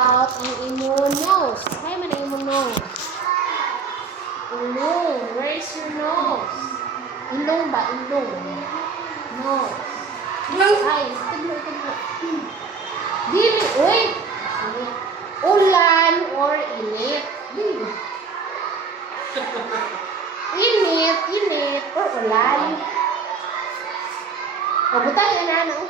Out ang imo nose. Kaya man ang imo nose. Ilong. Where is your nose? Ilong ba? Ilong. Nose. Ay, ito mo. Dili, uy. Ulan or init. Dili. Init or ulan. O, butang yan na, no?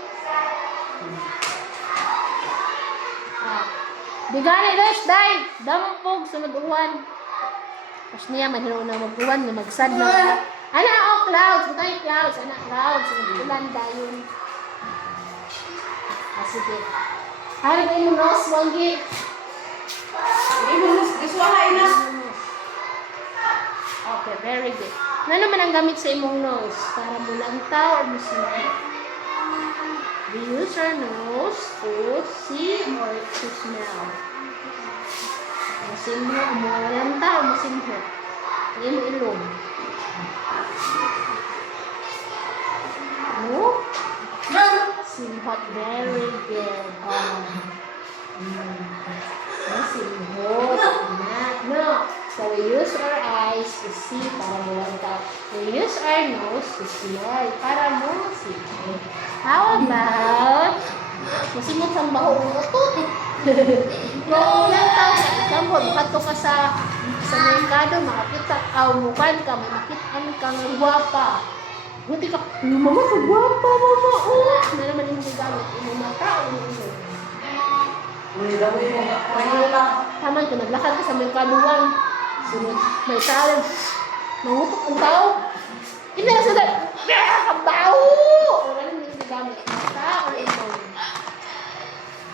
Digani, guys, day. Dampog sa mag-uwan. Tapos niya, mahiro na mag-uwan, na magsad na. Ana, clouds. Butang yung clouds. Ana, clouds. Ulan dayon. Sige. Harap na yung nose, Wanggi. Iswahay na. Okay, very good. Ano naman ang gamit sa imong nose? Para bulantaw or musimay? We use our nose to see or to smell. Musimho, bulantaw, musimho. Yan yung ilong. No? Simhot, very good. Simhot, not, no. So we use our eyes to see para bulantaw. We use our nose to smell para musimhot. How about musimhot sa baho ng utot? Bulantaw, sambot, kato ka sa merkado, makakita ka, umukan ka, may makitaan kang guwapa. Buti ka, mama ka guwapa, mama. Oh, na naman yung gamit. Yung mata o yung ino. Taman ka, naglakad ka sa merkaduan. Sunod, may talent. Mangutok ang tao. Hindi na sunod. Kabaw! O, ano yung gamit? Mata o ino?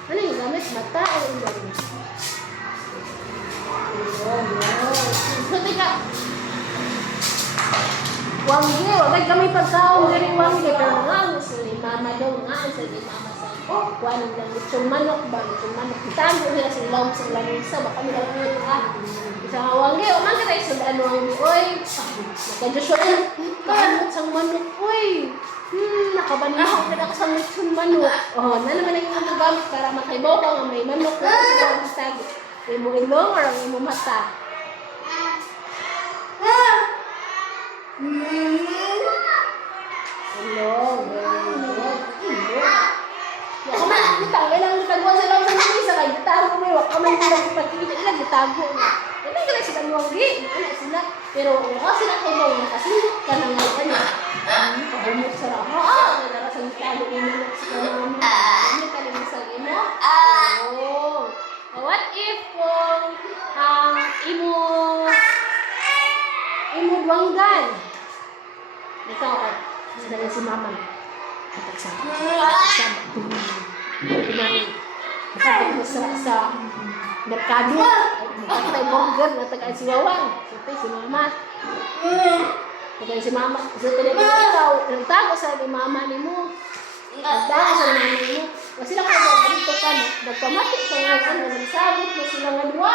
Ano yung gamit? Mata o ino? Buti ka. Wanggi, wag kami pagkaon dari Wanggi, pero nga sa mama daw nga sa mama sa kuan ng lechon manok ba, lechon manok. Tango nila sa ilaw sa lamisa, baka nila ito Isa nga Wanggi, o man ka sa ano ang oy. Naka-Joshua kanot sang manok oy. Nakabanaw na ako sa lechon manok. Oh, na naman ang imong gamit para makaibaw ka nga may manok na sa bisag. Imo ilong or ang imo mata. Hello, very good. Ako man, itangay lang nagtagwa sa lang sa isa kay gitago mo, wag ka man nila ipakita nila gitago na. Ano ka sila Wanggi? Ano sila? Pero kasi sila kay mo kasi ka nang ano. Pahumot sa raha. Nadara sa gitago mo sa kanamo. Ano ka din sa imo? Oh. What if kung imo duwanggan? Ikaw ka. Sadali si mama. Atagsama. Nakapit mo sa merkado. Nakapit mo burger na tagaan si Wawang. Siyempre si mama. Tagaan si mama. So, ikaw, nagtago sa mama ni mo. Nagtago sa mama ni mo. Kasi lang ka ba, dito ka na. Nagpamatik sa nga ano. Nagsabot na sila nga duwa.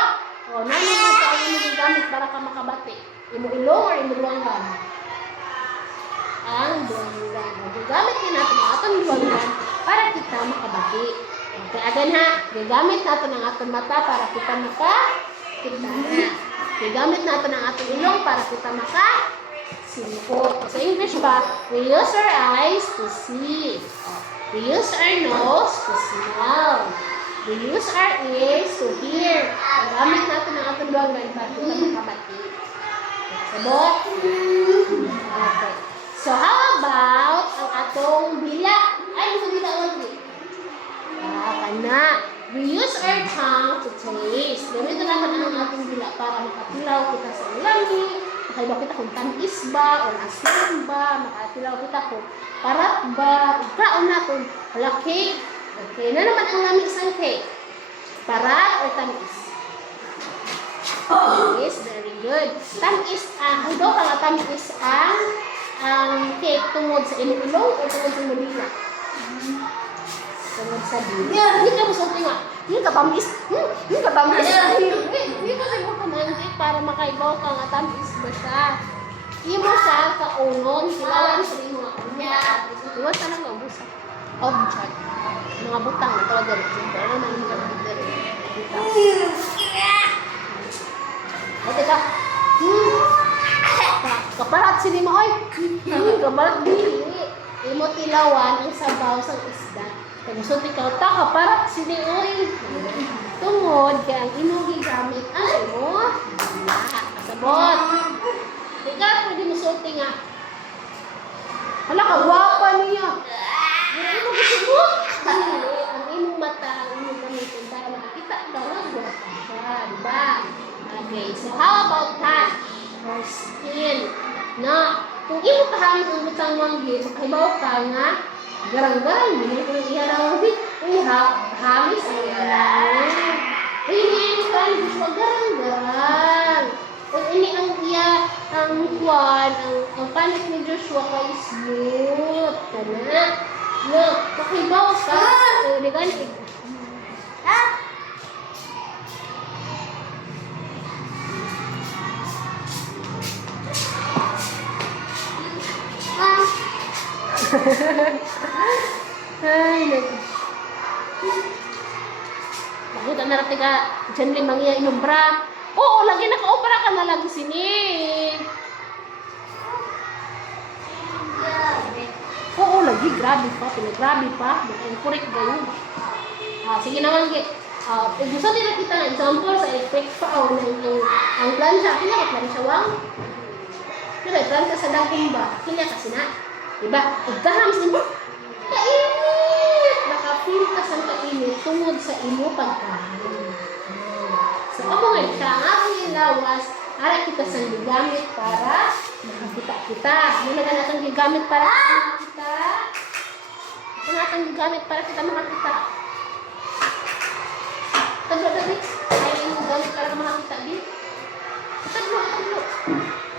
O, namin mo sa ang imong gamit para ka makabati. Imo ilong or imo duwanggan? Ang duwanggan. Gagamit din natin ang atong duwanggan para kita makabati. Okay, again ha. Gagamit natin ang atong mata para kita makakita. Gagamit natin ang atong ilong para kita makasimhot. Sa English ba, we use our eyes to see. We use our nose to smell. We use our ears to hear. Gagamit natin ang atong duwanggan para kita makabati. Sabot? Okay. So, how about ang atong bila? Ay, hindi bila ulit. Kana. We use our tongue to taste. Gamitin naman ang atong bila para makatilaw kita sa ulami. Makaiba kita kung tamis ba o asin ba. Makatilaw kita kung parat ba. Ikaon natin. Wala cake. Okay. Na naman ang lami isang cake? Parat o tamis? Tamis. Very good. Tamis. Ang daw ka nga tamis ang cake tungod sa ilong o tungod sa mulila? Tungod sa dila. Hindi ka musulti nga. Hindi ka tamis. Hindi ka tamis. Hindi ka siguro kumangkik para makaibaw ka nga tamis ba siya. Imo siya kaunon. Kilalan sa imo nga kunya. Iwas ka lang ubusa. Object. Mga butang na talaga rin. Pero naman yung mga butang. sini mo, oy. Kabarat dili. Imo tilawan ang sabaw sa isda. Kagusot ikaw ta kaparat sini oy. Tungod kay ang imong gigamit ang imo. Kasabot. Ikaw pwede mo sulti nga. Hala ka gwapa niya. Dili mo gusubot. Ang imong mata, ang imong gamitin para makita daw ang gwapa siya, di ba? Okay, so how about touch or skin? Na, kung imo kahamis ang butang manggi, makahibaw ka nga, garang-garang, hindi ko iya lang, hamis ang iya lang. Ay, hindi ka, hindi ko garang-garang. Kung ini ang iya, ang kwan, ang panik ni Joshua kay smooth, kana. Look, makahibaw ka, di ka, ay, nag... Bakit ang narati ka dyan limang iya inumbra? Oo, lagi naka-opera ka na lagi sini. Oo, lagi, grabe pa, pinagrabe pa. Kurik ganyan. Sige naman, gusto nila kita ng example sa electric pa, ang plancha, pinaka-plancha wang. Diba, plancha sa daging ba? Kasi na. Diba? Igkahams din mo. Kainit! Nakapil ka sa kainit tungod sa imo pagkain. So, ako ngayon siya, ang aking ilawas, ara kita sa gigamit para makakita kita. Ano na natin gigamit para makakita? Ano natin gigamit para kita makakita? Taglo-taglo. Ayaw yung gamit para makakita, di? Taglo-taglo.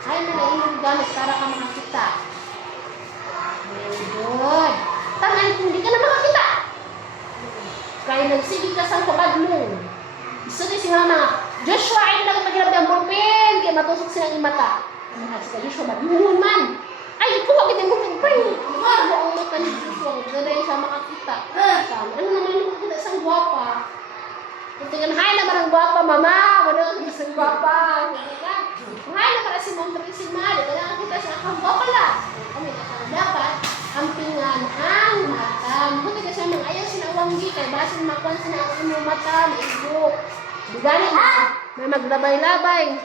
Ayaw na yung gamit para ka makakita. Very good. Tangan, hindi ka na makakita. Kaya nagsigil ka sa kabadlong. Gusto niya si mama, Joshua, ay lang maghirap ng ballpen. Kaya matusok silang yung mata. Ang mahal si Joshua, badlungon man. Ay, kuha kita yung ballpen. Pring! Ano ang mata ni Joshua? Gano'n siya makakita. Ano naman yung makakita isang gwapa? Tingnan, hi na marang gwapa, mama. Ano isang gwapa? Hi na para si Mom Tracy Mali. Kailangan kita siya ang gwapa lang. Kami na dapat ampingan ang mata. Buti ka siya mga ayaw sinawanggi kay basin makuan sila ang imong mata, maigop. Digani na, may maglabay-labay.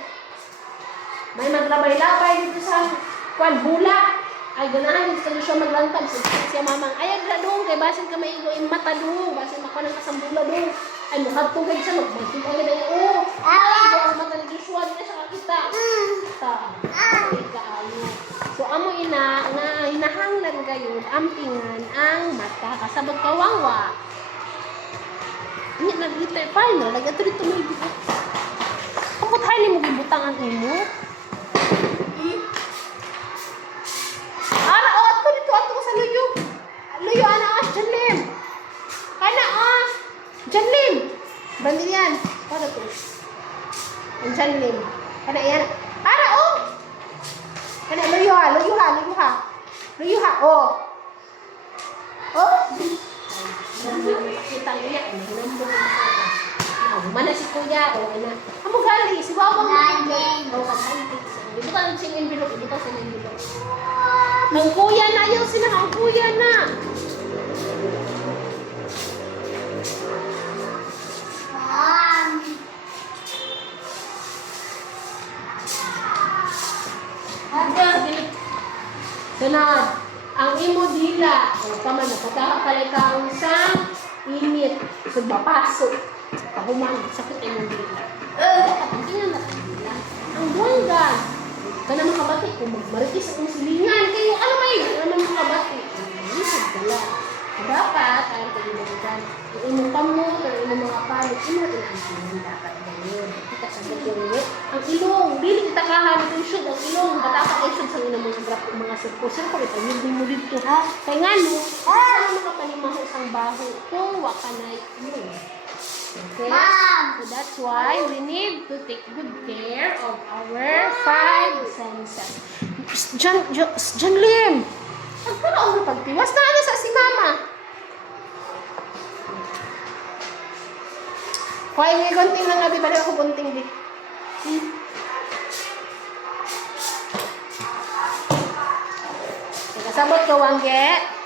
May maglabay-labay dito sa kwan bulak. Ay ganahan dito sa siya maglantag. So, siya mamang ayaw na doon kay basin ka maigo yung mata doon. Basin makuan ang kasambula doon. Ay mukha tugay siya magbantid agad ay ang mata ni Joshua dito siya kakita. Ay kaayo. So, amo ina, nga hinahanglan kayo, ampingan ang mata, kasabag kawangwa. Hindi, nag-liter final, nag-ato dito may butang. Kapag haili mo gibutang ang imo? Ara, ato dito, ato ko sa luyo. Luyo, ana, Janlim. Kana, Janlim. Bandil yan. Para to. Ang Janlim. Kana, yan. Ara, Kana, luyo ha, Kita niya, mana si kuya, ana. Amo gali, si Wawang gali. Ibutan sa envelope, Ang kuya na, ayaw sila, ang kuya na. Sunod, ang imo dila, tama na, pagkakapalit ka ang isang init, so mapasok, kahuman, sakit ay mong dila. Tingnan natin dila. Ang buwangga, ka na makabati, kung magmaritis ang silingan, kayo, ano may, makabati? Isip dala. Dapat, ayaw kayo nalitan, yung imong kamot, yung imong mga palit, imo natin ang silingan, dapat ganyan. Kita sa gagawin, ang ilong, dili kita kahan, itong shoot, ang ilong, bataka ay shoot sa inang mga sirko, ito, hindi mo dito, ha? Kaya nga, no, saan makapanimaho isang baho, kung wakanay, ilong. Okay? So that's why we need to take good care of our 5 senses. John Lim! Pagkaroon mo pagtiwas na ano sa si Mama? Hoy, may gunting lang nabi. Balik ako gunting di. Sabot ka, Wangge.